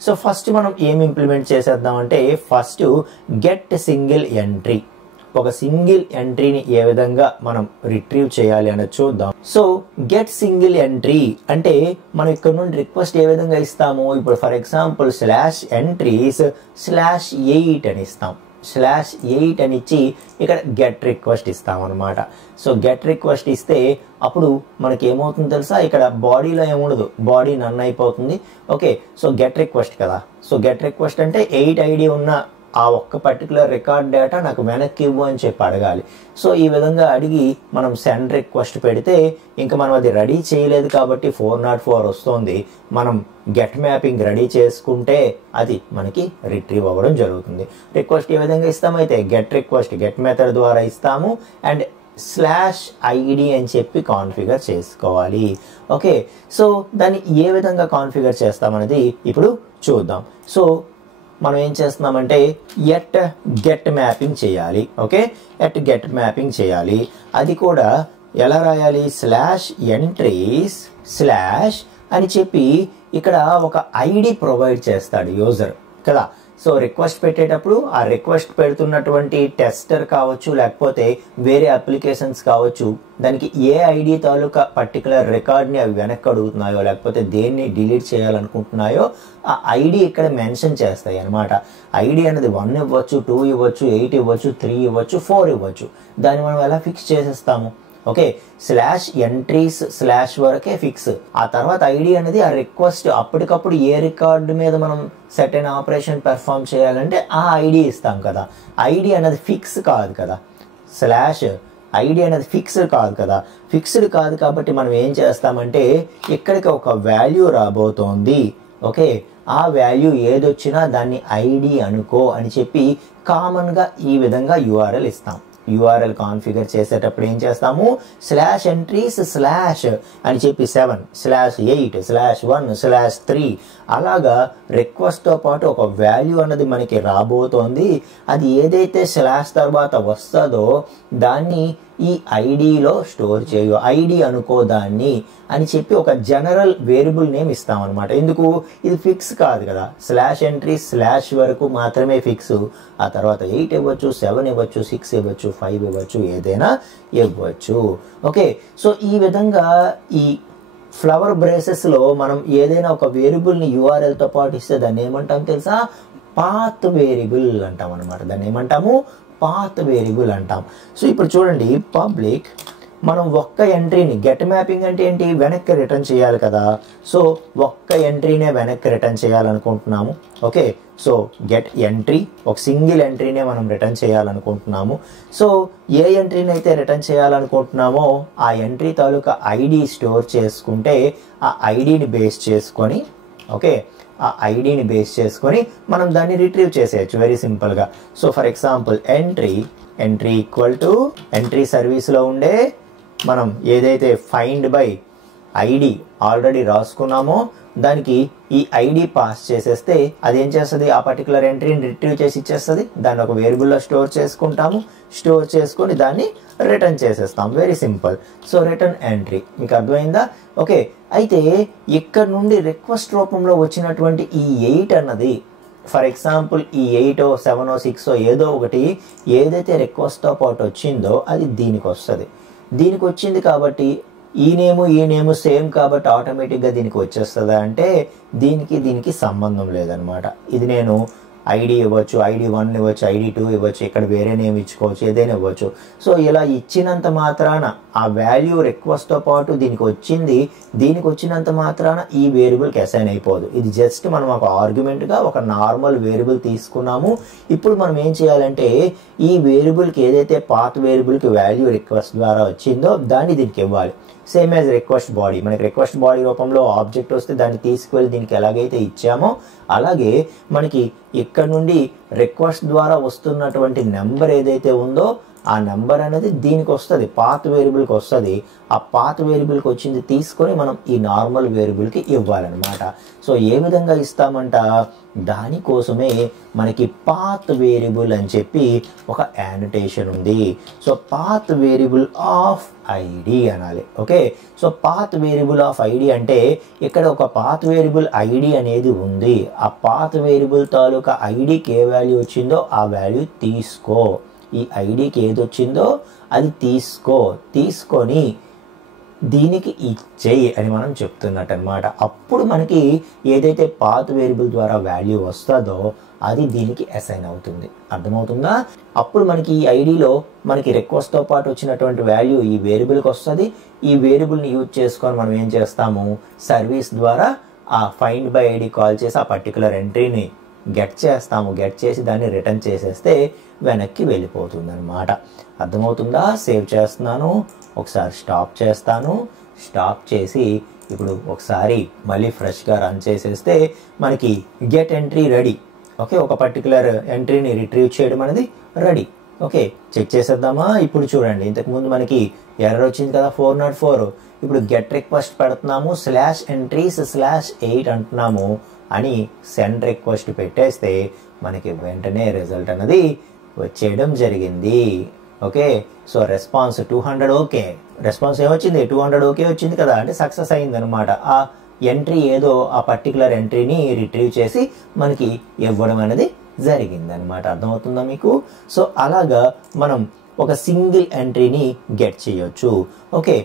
So first మనం ఏం implement చేసేద్దాం అంటే ఫస్ట్ గెట్ సింగిల్ ఎంట్రీ, ఒక సింగిల్ ఎంట్రీని ఏ విధంగా మనం రిట్రీవ్ చేయాలి అనేది చూద్దాం. సో గెట్ సింగిల్ ఎంట్రీ అంటే మనం ఇక్కడ నుండి రిక్వెస్ట్ ఏ విధంగా ఇస్తాము, ఇప్పుడు ఫర్ ఎగ్జాంపుల్ /entries/8 అని ఇస్తాం. /8 అని ఇచ్చి ఇక్కడ గెట్ రిక్వెస్ట్ ఇస్తాం అనమాట. సో గెట్ రిక్వెస్ట్ ఇస్తే అప్పుడు మనకి ఏమవుతుంది తెలుసా, ఇక్కడ బాడీలో ఏముండదు, బాడీ నన్ అయిపోతుంది. ఓకే, సో గెట్ రిక్వెస్ట్ కదా. సో గెట్ రిక్వెస్ట్ అంటే 8 ఐడి ఉన్న ఆ ఒక్క పర్టికులర్ రికార్డ్ డేటా నాకు వెనక్కి ఇవ్వు అని చెప్పి అడగాలి. సో ఈ విధంగా అడిగి మనం సెండ్ రిక్వెస్ట్ పెడితే ఇంకా మనం అది రెడీ చేయలేదు కాబట్టి 404 వస్తుంది. మనం గెట్ మ్యాపింగ్ రెడీ చేసుకుంటే అది మనకి రిట్రీవ్ అవ్వడం జరుగుతుంది. రిక్వెస్ట్ ఏ విధంగా ఇస్తామైతే గెట్ రిక్వెస్ట్ గెట్ మెథడ్ ద్వారా ఇస్తాము అండ్ /id అని చెప్పి కాన్ఫిగర్ చేసుకోవాలి. ఓకే, సో దాన్ని ఏ విధంగా కాన్ఫిగర్ చేస్తామనేది ఇప్పుడు చూద్దాం. సో మనం ఏం చేస్తున్నామంటే ఎట్ గెట్ మ్యాపింగ్ చేయాలి. ఓకే, ఎట్ గెట్ మ్యాపింగ్ చేయాలి. అది కూడా ఎలా రాయాలి, /entries/ అని చెప్పి ఇక్కడ ఒక ఐడి ప్రొవైడ్ చేస్తాడు యూజర్ కదా. సో రిక్వెస్ట్ పెట్టేటప్పుడు ఆ రిక్వెస్ట్ పెడుతున్నటువంటి టెస్టర్ కావచ్చు లేకపోతే వేరే అప్లికేషన్స్ కావచ్చు, దానికి ఏ ఐడి తాలూకా పర్టికులర్ రికార్డ్ని అవి వెనక్కి అడుగుతున్నాయో లేకపోతే దేన్ని డిలీట్ చేయాలనుకుంటున్నాయో ఆ ఐడి ఇక్కడ మెన్షన్ చేస్తాయి అనమాట. ఐడి అనేది 1 ఇవ్వచ్చు, 2 ఇవ్వచ్చు, 8 ఇవ్వచ్చు, 3 ఇవ్వచ్చు, 4 ఇవ్వచ్చు. దాన్ని మనం ఎలా ఫిక్స్ చేసేస్తాము, ఓకే, /entries/ వరకే ఫిక్స్. ఆ తర్వాత ఐడి అనేది ఆ రిక్వెస్ట్ అప్పటికప్పుడు ఏ రికార్డు మీద మనం సెర్టైన్ ఆపరేషన్ పెర్ఫామ్ చేయాలంటే ఆ ఐడి ఇస్తాం కదా. ఐడి అనేది ఫిక్స్ కాదు కదా, /id అనేది ఫిక్స్డ్ కాదు కదా. ఫిక్స్డ్ కాదు కాబట్టి మనం ఏం చేస్తామంటే ఇక్కడికి ఒక వాల్యూ రాబోతోంది. ఓకే, ఆ వాల్యూ ఏదొచ్చినా దాన్ని ఐడి అనుకో అని చెప్పి కామన్గా ఈ విధంగా URL ఇస్తాం. URL కాన్ఫిగర్ చేసేటప్పుడు ఏం చేస్తాము, /entries/ అని చెప్పి 7/8/1/3 అలాగా రిక్వెస్ట్తో పాటు ఒక వాల్యూ అన్నది మనకి రాబోతోంది. అది ఏదైతే / తర్వాత వస్తుందో దాన్ని ఈ ఐడిలో స్టోర్ చేయు, ఐడి అనుకో దాన్ని అని చెప్పి ఒక జనరల్ వేరియబుల్ నేమ్ ఇస్తామన్నమాట. ఎందుకు, ఇది ఫిక్స్ కాదు కదా. /entries/ వరకు మాత్రమే ఫిక్స్. ఆ తర్వాత 8 ఇవ్వచ్చు, 7 ఇవ్వచ్చు, 6 ఇవ్వచ్చు, 5 ఇవ్వచ్చు, ఏదైనా ఇవ్వచ్చు. ఓకే, సో ఈ విధంగా ఈ ఫ్లవర్ బ్రేసెస్లో మనం ఏదైనా ఒక వేరియబుల్ని URLతో పాటు ఇస్తే దాన్ని ఏమంటాం తెలుసా, పాత్ వేరియబుల్ అంటాం అనమాట. దాన్ని ఏమంటాము, పాత్ వేరియబుల్ అంటాం. సో ఇప్పుడు చూడండి, పబ్లిక్ మనం ఒక్క ఎంట్రీని, గెట్ మ్యాపింగ్ అంటే ఏంటి, వెనక్కి రిటర్న్ చేయాలి కదా. సో ఒక్క ఎంట్రీనే వెనక్కి రిటర్న్ చేయాలనుకుంటున్నాము. ఓకే, సో గెట్ ఎంట్రీ, ఒక సింగిల్ ఎంట్రీనే మనం రిటర్న్ చేయాలనుకుంటున్నాము. సో ఏ ఎంట్రీని అయితే రిటర్న్ చేయాలనుకుంటున్నామో ఆ ఎంట్రీ తాలూకా ఐడి స్టోర్ చేసుకుంటే ఆ ఐడిని బేస్ చేసుకొని, ఓకే, ఆ ఐడిని బేస్ చేసుకొని మనం దాన్ని రిట్రీవ్ చేసేయచ్చు వెరీ సింపుల్గా. So for example entry equal to entry సర్వీస్లో ఉండే మనం ఏదైతే ఫైండ్ బై ఐడి ఆల్రెడీ రాసుకున్నామో దానికి ఈ ఐడి పాస్ చేసేస్తే అది ఏం చేస్తుంది, ఆ పర్టికులర్ ఎంట్రీని రిట్రీవ్ చేసి ఇచ్చేస్తుంది. దాన్ని ఒక వేరియబుల్లో స్టోర్ చేసుకుంటాము. స్టోర్ చేసుకొని దాన్ని రిటర్న్ చేసేస్తాం. Very simple. So return entry మీకు అర్థమైందా. ఓకే, అయితే ఇక్కడ నుండి రిక్వెస్ట్ రూపంలో వచ్చినటువంటి ఈ 8 అన్నది ఫర్ ఎగ్జాంపుల్ ఈ 8 7 6 ఏదో ఒకటి ఏదైతే రిక్వెస్ట్తో పాటు వచ్చిందో అది దీనికి వస్తుంది. దీనికి వచ్చింది కాబట్టి ఈ నేము సేమ్ కాబట్టి ఆటోమేటిక్గా దీనికి వచ్చేస్తుందా అంటే దీనికి సంబంధం లేదనమాట. ఇది నేను ఐడి ఇవ్వచ్చు, ID 1 ఇవ్వచ్చు, ID 2 ఇవ్వచ్చు, ఇక్కడ వేరే నేమ్ ఇచ్చుకోవచ్చు, ఏదైనా ఇవ్వచ్చు. సో ఇలా ఇచ్చినంత మాత్రాన ఆ వాల్యూ రిక్వెస్ట్తో పాటు దీనికి వచ్చింది, దీనికి వచ్చినంత మాత్రాన ఈ వేరియబుల్కి అసైన్ అయిపోదు. ఇది జస్ట్ మనం ఒక ఆర్గ్యుమెంట్గా ఒక నార్మల్ వేరియబుల్ తీసుకున్నాము. ఇప్పుడు మనం ఏం చేయాలంటే ఈ వేరియబుల్కి ఏదైతే పాత్ వేరియబుల్కి వాల్యూ రిక్వెస్ట్ ద్వారా వచ్చిందో దాన్ని దీనికి ఇవ్వాలి. సేమ్ యాజ్ రిక్వెస్ట్ బాడీ, మనకి రిక్వెస్ట్ బాడీ రూపంలో ఆబ్జెక్ట్ వస్తే దాన్ని తీసుకువెళ్ళి దీనికి ఎలాగైతే ఇచ్చామో అలాగే మనకి ఇక్కడ నుండి రిక్వెస్ట్ ద్వారా వస్తున్నటువంటి నెంబర్ ఏదైతే ఉందో ఆ నెంబర్ అనేది దీనికి వస్తుంది, పాత్ వేరియబుల్కి వస్తుంది. ఆ పాత్ వేరియబుల్కి వచ్చింది తీసుకొని మనం ఈ నార్మల్ వేరియబుల్కి ఇవ్వాలన్నమాట. సో ఏ విధంగా ఇస్తామంట, దానికోసమే మనకి పాత్ వేరియబుల్ అని చెప్పి ఒక యానోటేషన్ ఉంది. So path variable of ID అనాలి. Okay, so path variable of ID అంటే ఇక్కడ ఒక పాత్ వేరియబుల్ ఐడి అనేది ఉంది. ఆ పాత్ వేరియబుల్ తాలూకా ఐడికి ఏ వాల్యూ వచ్చిందో ఆ వాల్యూ తీసుకో, ఈ ఐడికి ఏది వచ్చిందో అది తీసుకొని దీనికి ఇచ్చేయి అని మనం చెప్తున్నట్టు అనమాట. అప్పుడు మనకి ఏదైతే పాత్ వేరియబుల్ ద్వారా వాల్యూ వస్తుందో అది దీనికి అసైన్ అవుతుంది. అర్థమవుతుందా? అప్పుడు మనకి ఈ ఐడిలో మనకి రిక్వెస్ట్తో పాటు వచ్చినటువంటి వాల్యూ ఈ వేరియబుల్కి వస్తుంది. ఈ వేరియబుల్ని యూజ్ చేసుకొని మనం ఏం చేస్తాము, సర్వీస్ ద్వారా ఆ ఫైండ్ బై ఐడి కాల్ చేసి ఆ పర్టికులర్ ఎంట్రీని గెట్ చేస్తాము. గెట్ చేసి దాన్ని రిటర్న్ చేసేస్తే వెనక్కి వెళ్ళిపోతుంది అనమాట. అర్థమవుతుందా? సేవ్ చేస్తున్నాను, ఒకసారి స్టాప్ చేస్తాను. స్టాప్ చేసి ఇప్పుడు ఒకసారి మళ్ళీ ఫ్రెష్గా రన్ చేసేస్తే మనకి గెట్ ఎంట్రీ రెడీ. ఓకే, ఒక పర్టికులర్ ఎంట్రీని రిట్రీవ్ చేయడం అనేది రెడీ. ఓకే, చెక్ చేసేద్దామా? ఇప్పుడు చూడండి, ఇంతకుముందు మనకి ఎర్రర్ వచ్చింది కదా 404. ఇప్పుడు గెట్ రిక్వెస్ట్ పెడుతున్నాము, /entries/8 అంటున్నాము అని సెండ్ రిక్వెస్ట్ పెట్టేస్తే మనకి వెంటనే రిజల్ట్ అనేది వచ్చేయడం జరిగింది. Okay, so response 200 okay. Response ఏమొచ్చింది? 200 ఓకే వచ్చింది కదా, అంటే సక్సెస్ అయింది అనమాట. ఆ ఎంట్రీ ఏదో ఆ పర్టికులర్ ఎంట్రీని రిట్రీవ్ చేసి మనకి ఇవ్వడం అనేది జరిగింది అనమాట. అర్థమవుతుందా మీకు? సో అలాగా మనం ఒక సింగిల్ ఎంట్రీని గెట్ చేయొచ్చు. ఓకే.